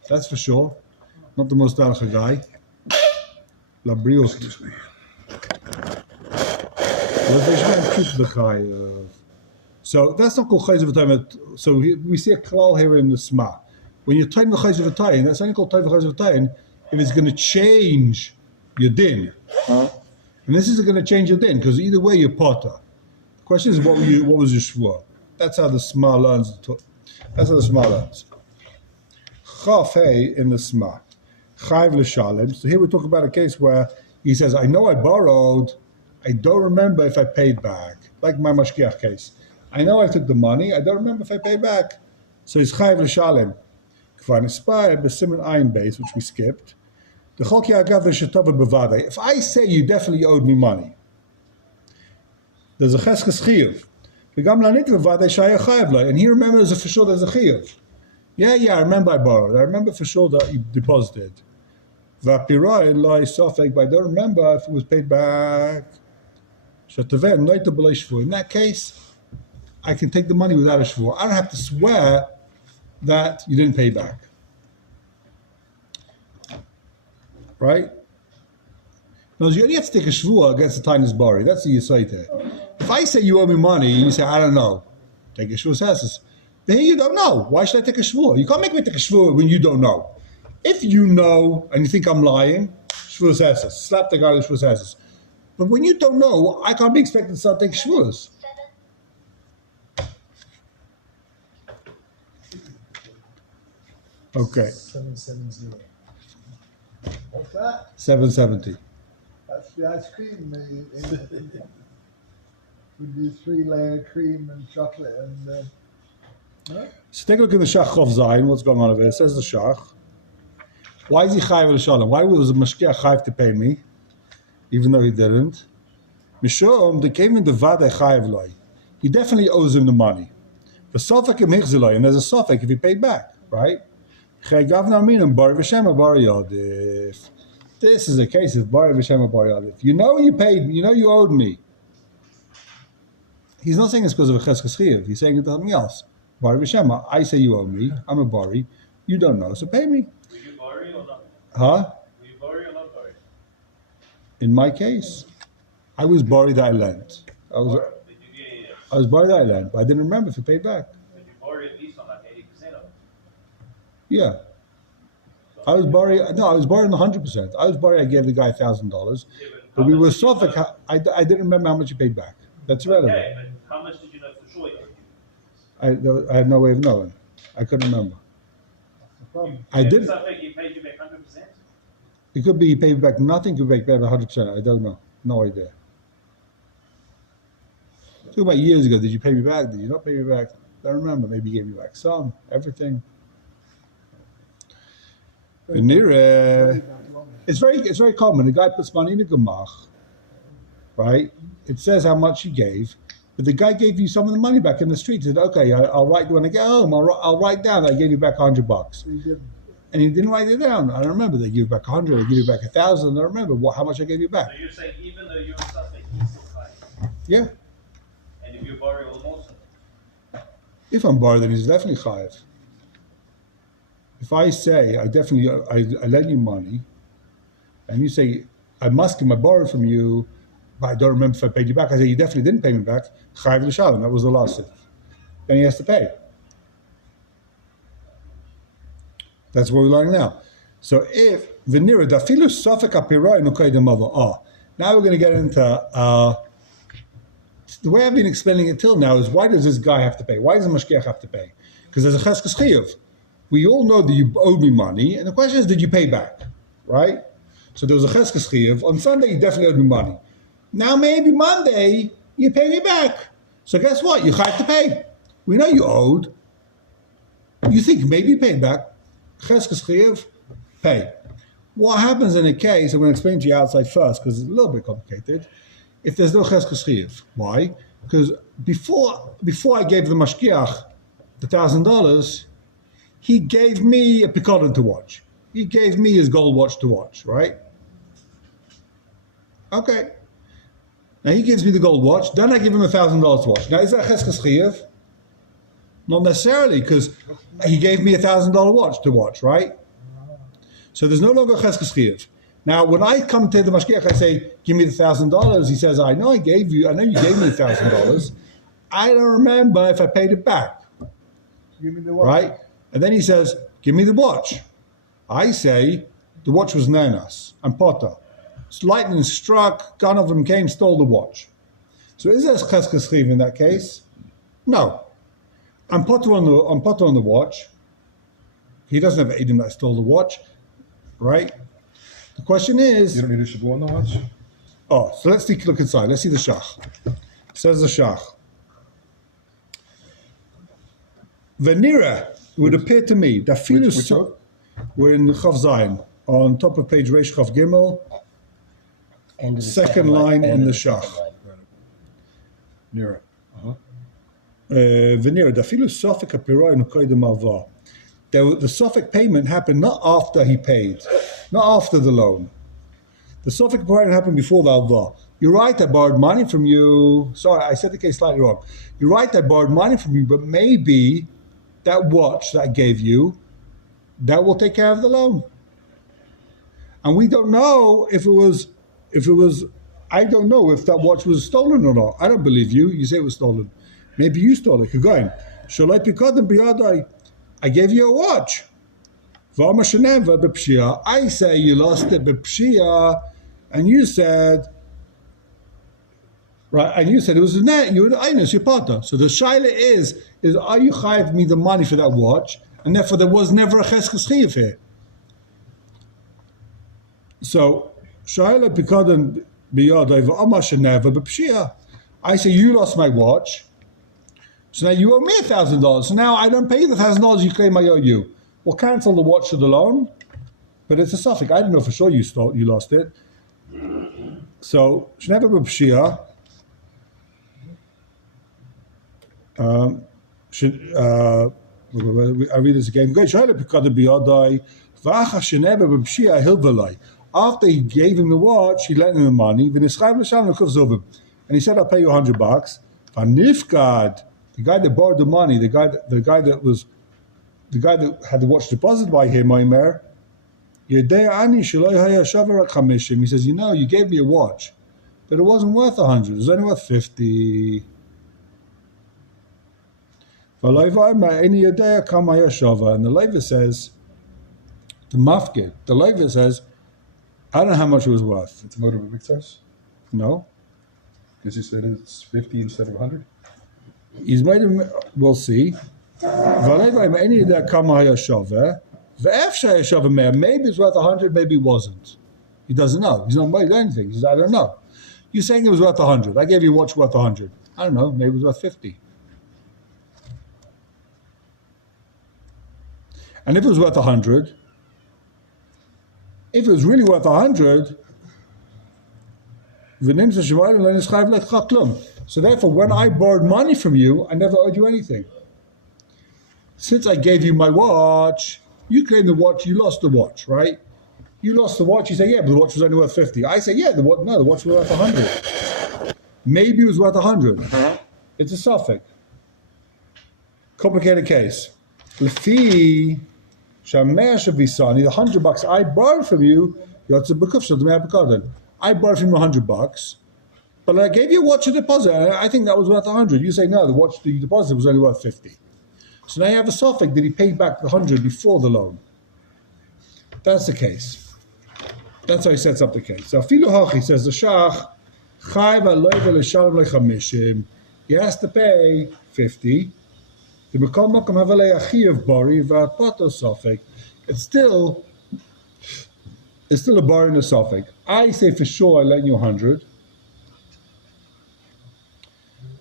That's for sure. Not the most Elach guy. La briot. Los Shemaim keep the chayv. So that's not called chayzev v'tayin. So we see a klal here in the Sma. When you're tayin v'chayzev v'tayin, that's only called tayin v'chayzev v'tayin if it's going to change your din. And this isn't going to change your din because either way you're potter. The question is what was your shvur? That's how the Sma learns. Chaf hey in the Sma. Chayv l'shalem. So here we talk about a case where he says, I know I borrowed, I don't remember if I paid back. Like my mashkiach case. I know I took the money. I don't remember if I paid back. So it's chayv l'shalem. Kvar nispay b'siman ayin base, which we skipped. The cholki agav v'shetava b'vadei. If I say you definitely owed me money, there's a cheskes chiyuv. V'gam lanit v'vadei shaya chayv la. And he remembers for sure there's a chiyuv. Yeah, I remember I borrowed. I remember for sure that you deposited. V'apirai lai sofek, but I don't remember if it was paid back. Shetaveh noita b'lei shvur. In that case, I can take the money without a shvur. I don't have to swear that you didn't pay back. Right? Now, you only have to take a shvur against the tainis bari. That's the yisaita. If I say you owe me money and you say, I don't know, take a shvur says, then you don't know. Why should I take a shvur? You can't make me take a shvur when you don't know. If you know and you think I'm lying, shvur says, slap the guy with shvur says. But when you don't know, I can't be expected to start taking shvurs. Okay. 770. What's that? 770. That's the ice cream with the 3-layer cream and chocolate and. No? So take a look at the Shach Chof Zayin. What's going on over here? It says the Shach. Why is he chayiv l'shalom? Why was the mashkiach chayiv to pay me, even though he didn't? Mishum, the came in the Vade Chayev Loi. He definitely owes him the money. The Sofek im Hichziloi, and there's a Sofek if he paid back, right? This is a case of Bar V'Shem Bar Yadif. You know you paid, you know you owed me. He's not saying it's because of a Cheskes Chiyuv. He's saying it's something else. Bar V'Shem, I say you owe me. I'm a Bari. You don't know, so pay me. Were you Bari or not? Huh? Were you Bari or not Bari? In my case, I was Bari that I lent. I was Bari that I lent, but I didn't remember if I paid back. But you Bari at least on like 80% of it. Yeah. I was Bari on the 100%. I was Bari, I gave the guy $1,000. But we were Suffolk, I didn't remember how much he paid back. That's relevant. Okay, but how much did you know for sure he owed you? I have no way of knowing. I couldn't remember. I did. Something he paid you back 100%? It could be he paid back nothing, could be paid back 100%. I don't know. No idea. Talking about years ago, did you pay me back? Did you not pay me back? I don't remember. Maybe you gave me back some, everything. It's very common. The guy puts money in a gemach, right? It says how much he gave, but the guy gave you some of the money back in the street. He said, "Okay, I'll write when I get home. I'll write down that I gave you back $100." He didn't. And he didn't write it down. I don't remember. They give you back 100. They give you back 1,000. I don't remember how much I gave you back. So you're saying even though you're a suspect, he's still fine? Yeah. And if you're Bari, also? If I'm borrowed, then he's definitely chayiv. If I say I lend you money, and you say I borrowed from you, but I don't remember if I paid you back. I say you definitely didn't pay me back. Chayiv l'shalom. That was the last. Then he has to pay. That's what we're learning now. So if v'nira dafilu safek apiroi nukaydem ava. Now we're going to get into the way I've been explaining it till now is why does this guy have to pay? Why does the mashgiach have to pay? Because there's a cheskes chiyuv. We all know that you owed me money, and the question is, did you pay back? Right? So there was a cheskes chiyuv. On Sunday, you definitely owed me money. Now maybe Monday, you pay me back. So guess what? You have to pay. We know you owed. You think maybe you paid back. Cheskes chiyuv, pay. What happens in a case, I'm going to explain to you outside first, because it's a little bit complicated, if there's no cheskes chiyuv. Why? Because before I gave the mashgiach the $1,000, he gave me a picodon to watch. He gave me his gold watch to watch, right? Okay. Now he gives me the gold watch, then I give him $1,000 to watch. Now is that cheskes chiyuv? Not necessarily, because he gave me $1,000 watch to watch, right? So there's no longer cheskes chiyuv. Now, when I come to the mashgiach, I say, "Give me the $1,000." He says, "I know you gave me $1,000. I don't remember if I paid it back." Give me the watch. Right? And then he says, "Give me the watch." I say, "The watch was nanas and potter. Lightning struck, gun of them came, stole the watch." So is there cheskes chiyuv in that case? No. I'm potter on the watch. He doesn't have Edom that stole the watch, right? The question is, You don't need a shavua on the watch? so let's take a look inside. Let's see the shach. Says the shach. Venira, it would appear to me that Which one? we're in Chav Zayin, on top of page Reish Chav Gimel, End of the second line in end of the second shach. line. Near it. Venira, the philosophic apiroi nukoidem alva. The Suffolk payment happened not after he paid, not after the loan. The Suffolk payment happened before the alva. You're right, I borrowed money from you. Sorry, I said the case slightly wrong. You're right, I borrowed money from you, but maybe that watch that I gave you, that will take care of the loan. And we don't know if it was, I don't know if that watch was stolen or not. I don't believe you. You say it was stolen. Maybe you stole it. Keep going. I gave you a watch. I say you lost it b'pshia, and you said, right? And you said it was a net. You were einus, your partner. So the shaila is are you chayiv me the money for that watch? And therefore there was never a cheskes chiyuv here. So shaila pikadon biyadai v'amar sheneva b'pshia. I say you lost my watch. So now you owe me $1,000. So now I don't pay you the $1,000 you claim I owe you. We'll cancel the watch of the loan, but it's a suffix. I don't know for sure you lost it. So Shneva b'pshia, should I read this again? After he gave him the watch, he lent him the money. And he said, "I'll pay you $100." Vanifgad, the guy that borrowed the money, the guy that had the watch deposited by him, Omer, he says, you gave me a watch, but it wasn't worth 100. It was only worth 50. And the Levi says, the Mafkid, the Levi says, I don't know how much it was worth. It's a motor of Victor's? No. Because you said it's 50 instead of 100? He's made him, we'll see. Maybe it's worth 100, maybe it wasn't. He doesn't know. He's not made anything. He says, I don't know. You're saying it was worth 100. I gave you a watch worth 100. I don't know. Maybe it was worth 50. And if it was worth 100, if it was really worth 100, so therefore, when I borrowed money from you, I never owed you anything. Since I gave you my watch, you claim the watch, you lost the watch, right? You lost the watch, you say, yeah, but the watch was only worth 50. I say, yeah, the watch was worth 100. Maybe it was worth 100. It's a suffix. Complicated case. The fee, Shamesh Visani, the $100 I borrowed from you, I borrowed from you $100, but I gave you a watch to deposit, and I think that was worth 100. You say, no, the watch that you deposited was only worth 50. So now you have a suffix that he paid back the 100 before the loan. That's the case. That's how he sets up the case. So Filu Hachi says the Shach, he has to pay 50. It's still a bar in the suffix. I say for sure I lent you 100.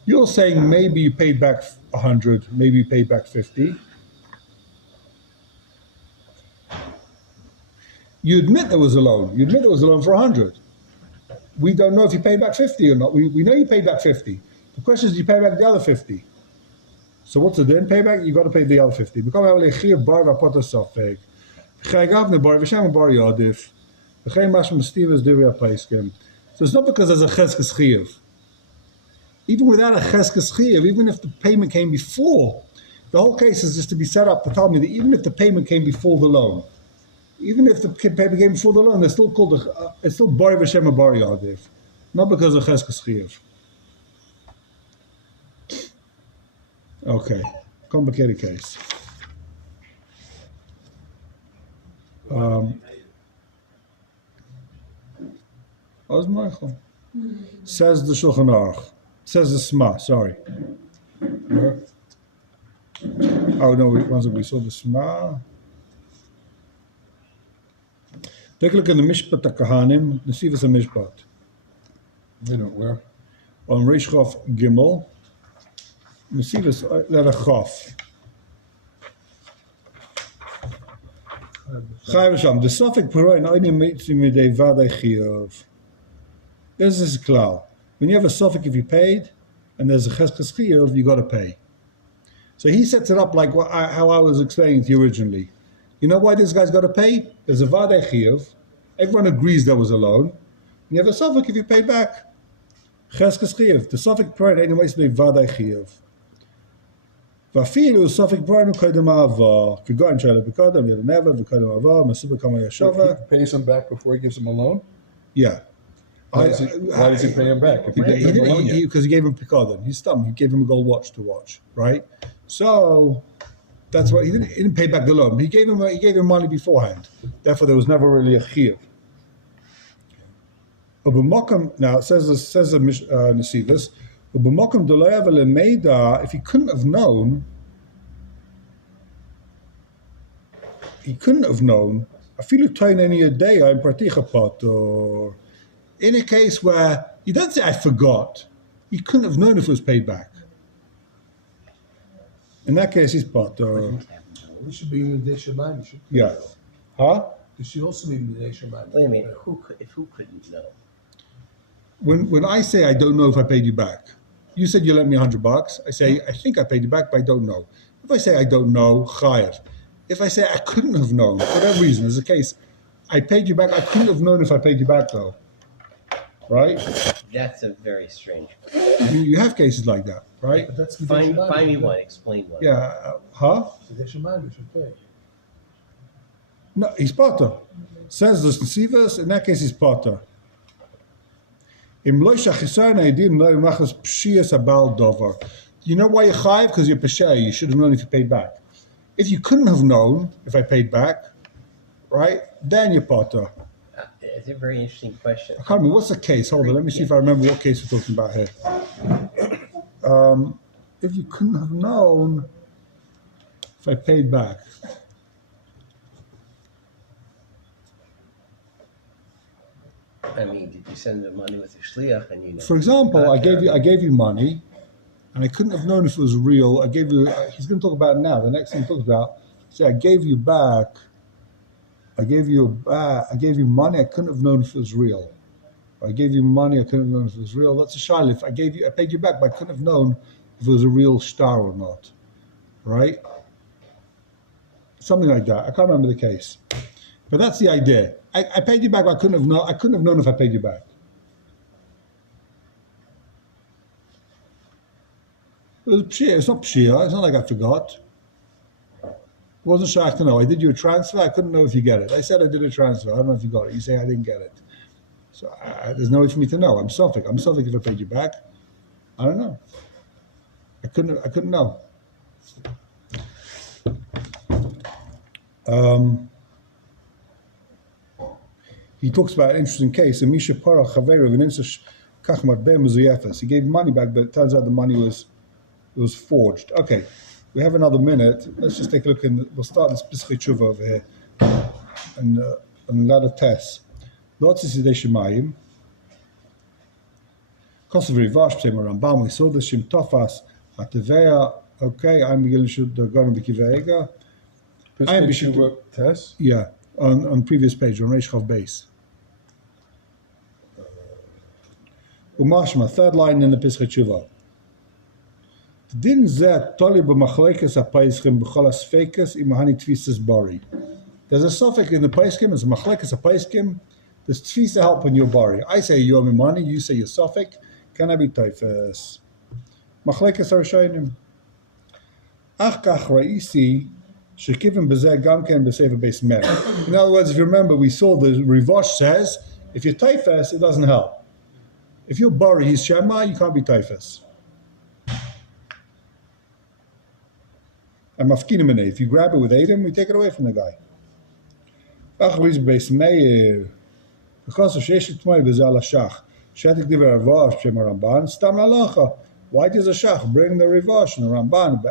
You're saying maybe you paid back 100, maybe you paid back 50. You admit there was a loan. You admit there was a loan for 100. We don't know if you paid back 50 or not. We know you paid back 50. The question is, do you pay back the other 50? So what's the then payback? You've got to pay the other 50. So it's not because there's a cheskes chiyuv. Even without a cheskes chiyuv, even if the payment came before, the whole case is just to be set up to tell me that even if the payment came before the loan, even if the payment came before the loan, they're still called it's still bari v'shem bari yadif, not because of cheskes chiyuv. Okay, complicated case. Says the Shulchan Aruch. Says the Sma. Sorry. Oh no, we saw the Sma. Take a look in the Mishpat HaKahanim. Nesivas HaMishpat. You know where? On Reish Chof Gimel. Nesivas letter Chof. The suffix paroin only makes him midei vadei chiyuv. This is klal. When you have a suffix, if you paid, and there's a cheskes chiyuv, you got to pay. So he sets it up like how I was explaining to you originally. You know why this guy's got to pay? There's a vadei chiyuv. Everyone agrees there was a loan. And you have a suffix if you paid back. Cheskes chiyuv. The suffix paroin only makes him midei vadei chiyuv. Vafilu suffix paroin u'kodem ha'ava. Forgotten shayla b'kodem never v'kodem ha'ava. Masuba kama yashava. He pays him back before he gives him a loan? Yeah. Why does he pay him back? Because he gave him picadon. He's dumb. He gave him a gold watch to watch, right? So that's why he didn't pay back the loan. He gave him money beforehand. Therefore, there was never really a chiyuv. Now it says the Nesivus. If he couldn't have known. Afilu toin any a day I'm particha pator. In a case where you don't say I forgot, he couldn't have known if it was paid back. In that case, he's pator. It should be in the Shemayim. Yeah. Huh? It should also be in the Shemayim. Wait a minute. Who couldn't know? When I say I don't know if I paid you back, You said you lent me $100. I say, I think I paid you back, but I don't know. If I say I don't know, chayav. If I say I couldn't have known, for whatever reason, there's a case, I paid you back, I couldn't have known if I paid you back though. Right? That's a very strange. You have cases like that, right? But that's Find Midei me Shamayim. one. Explain one. Yeah, huh? Midei Shamayim should pay. No, he's potter. Says the Sivas, in that case he's potter. You know why you're chayiv? Because you're peshay. You should have known if you paid back. If you couldn't have known if I paid back, right, then you're potter. It's a very interesting question. I can't remember. What's the case? Hold on. Let me see if I remember what case we're talking about here. If you couldn't have known if I paid back. I mean, did you send the money with your shliach and you know? For example, I gave you money, and I couldn't have known if it was real. I gave you. He's going to talk about it now. The next thing he talks about. See, I gave you back. I gave you money. I couldn't have known if it was real. I gave you money. I couldn't have known if it was real. That's a shayla. I paid you back, but I couldn't have known if it was a real star or not. Right? Something like that. I can't remember the case, but that's the idea. I paid you back, but I couldn't have known if I paid you back. It was pshia. It's not pshia. It's not like I forgot. It wasn't shocked to know. I did you a transfer. I couldn't know if you get it. I said I did a transfer. I don't know if you got it. You say I didn't get it. So there's no way for me to know. I'm Suffolk if I paid you back. I don't know. I couldn't know. He talks about an interesting case. He gave money back, but it turns out the money was forged. Okay, we have another minute. Let's just take a look we'll start this Pesach Tshuva over here. And another test. Lots of Sidei Shemayim. Kosovo Rivash, Psema Rambam, we saw the Shim Tofas, Atevea. Okay, I'm beginning to go on the Kivega. Pesach Tshuva test? Yeah, on previous page, on Reish Chav Beis. Umashma, third line in the Pesach Tshuva. Din zeh toli b'machlekes ha'paischim b'chol ha'sfekes imahani tfises bari. There's a suffix in the paiskim, there's a machlekes ha'paiskim, there's tfisa help in your bari. I say you're money, you say your suffix, can I be taifes? Machlekes ha'rishonim. Ach kach ra'isi, shekivim b'zeh gam ken b'sefer beis mer. In other words, if you remember, we saw the Rivosh says, if you're taifes, it doesn't help. If you're bari, he's shema, you can't be taifes. And mafkinim in it. If you grab it with Adam, we take it away from the guy. Why does a shach bring the Rivash and the Ramban?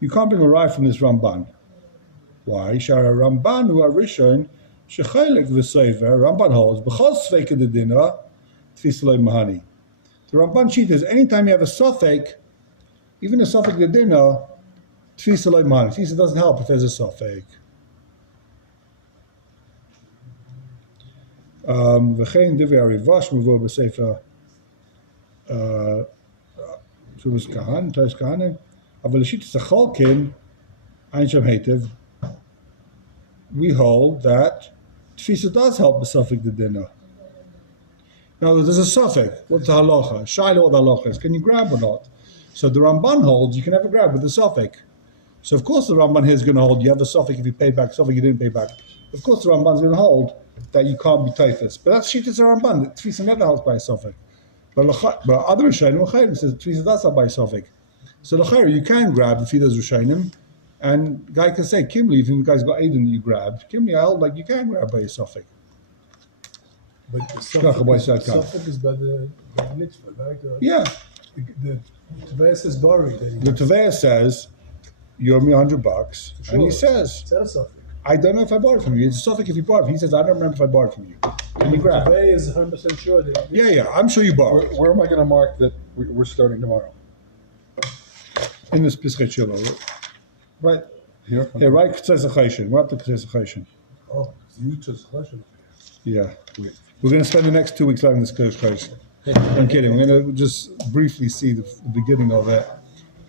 You can't bring a raya from this Ramban. Why? Shara Ramban who are Rishon shechaylik v'seiver. Ramban holds b'chol sfeika the dinner tfisalei mahani. The Ramban sheet is anytime you have a suffix, even a suffix the dinner, tfisalei mahani. Tfisa doesn't help if there's a suffix. V'chein divya Rivash muvor b'sefer Shuvas Kahan, Tais Kahanim. Aval Shitas Acholkin, Ein Shem Heitev. We hold that tfisa does help the suffix the dinner. Now there's a suffix. What's the halacha? Shaila what the halacha is. Can you grab or not? So the Ramban holds you can never grab with the suffix. So of course the Ramban here is going to hold you have a suffix if you pay back, suffix you didn't pay back. Of course the Ramban is going to hold that you can't be taifas. But that's Shitas Ramban. Tfisa never holds by a suffix. But other Rishonim says tfisa does help by a suffix. So l'chayr you can grab if he does Rishonim, and the guy can say Kimli if the guy's got Aiden that you grabbed. Kimli I hold like you can grab by a suffix. But the suffix is by the mitzvah, right? Yeah. The Tevei says bari. The Tevei says you owe me $100, Sure. and he says It's not a suffix. I don't know if I bought it from you. It's a suffix if you bought it. He says I don't remember if I bought it from you. Can you grab? Tevei is 100% sure that Yeah. I'm sure you bought it Where am I going to mark that we're starting tomorrow? in this Pesach Tshuva. Right Here? here, right? K'tzes Achoshen. We're up to K'tzes Achoshen. oh, you just question. Yeah. We're going to spend the next 2 weeks learning this K'tzes Achoshen. I'm kidding. We're gonna just briefly see the beginning of it.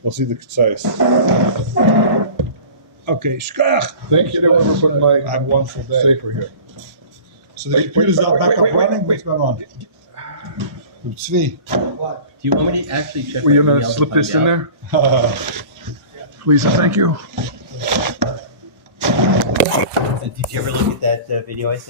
We'll see the concise. Okay, shkach. Thank you to whoever put my Have a wonderful day. safer here. So the Wait, computer's wait, not back wait, up wait, running? wait, What's going on? Tzvi. What? Do you want me to actually check? Were you my gonna email to slip find this in out? there? Please and thank you. Did you ever look at that video I sent?